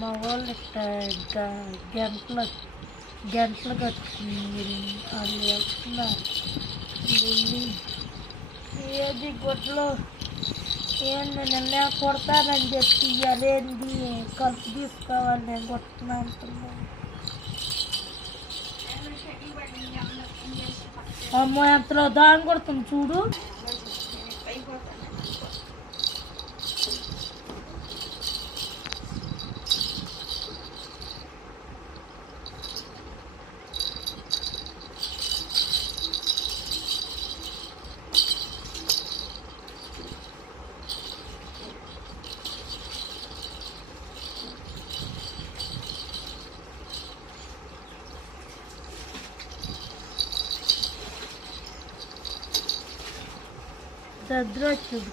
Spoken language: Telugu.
మా వాళ్ళు గంటలు గంటలు కట్టుకుని వాళ్ళు వెళ్తున్నారు. ఏది గుడ్లు ఏంది నిన్న కొడతానని చెప్పి అదేంది కలుపు తీసుకోవాలి నేను కొట్టుకున్నా అంటున్నాను. అమ్మో ఎంతలో దాని కొడుతుంది చూడు. దద్ర వచ్చింది.